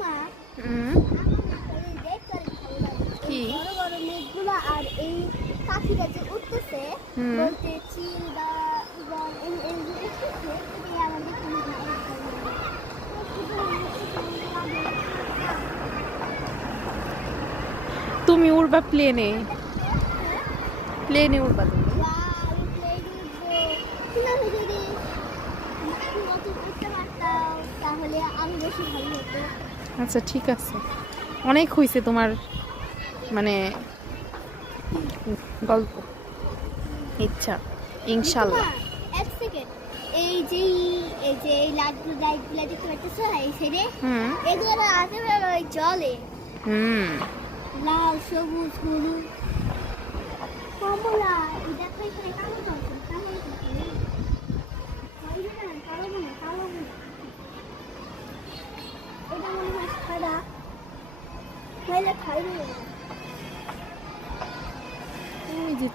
মা হুম এই দেখতে ভালো লাগে কি বড় বড় মেঘগুলো আর এই পাখিটা যে উঠতেছে হুম বলতে চিল বা বল এই যে উঠতেছে এটাই আমার দেখতে অনেক ভালো লাগে তুমি উড়বা প্লেনে প্লেনে উড়বা তুমি আমি প্লেন উঠবো তুমি আমি যদি মাটির মতো উঠতে পারতাম তাহলে আমি বেশি ভালো হতো আচ্ছা ঠিক আছে অনেক হয়েছে তোমার মানে গল্প ইচ্ছা ঋতুমা ইনশাল্লাহ এক সেকেন্ড এই যে এই লাইটগুলো দেখতে পাচ্ছ এই সাইডে হুম এগুলো আছে ওই জলে হুম লাল সবুজ হলুদ কমলা এই দেখো এখানে কালো আছে কালো কালো মনে এটা মনে হয় সাদা নাহলে খাইবে ওই যে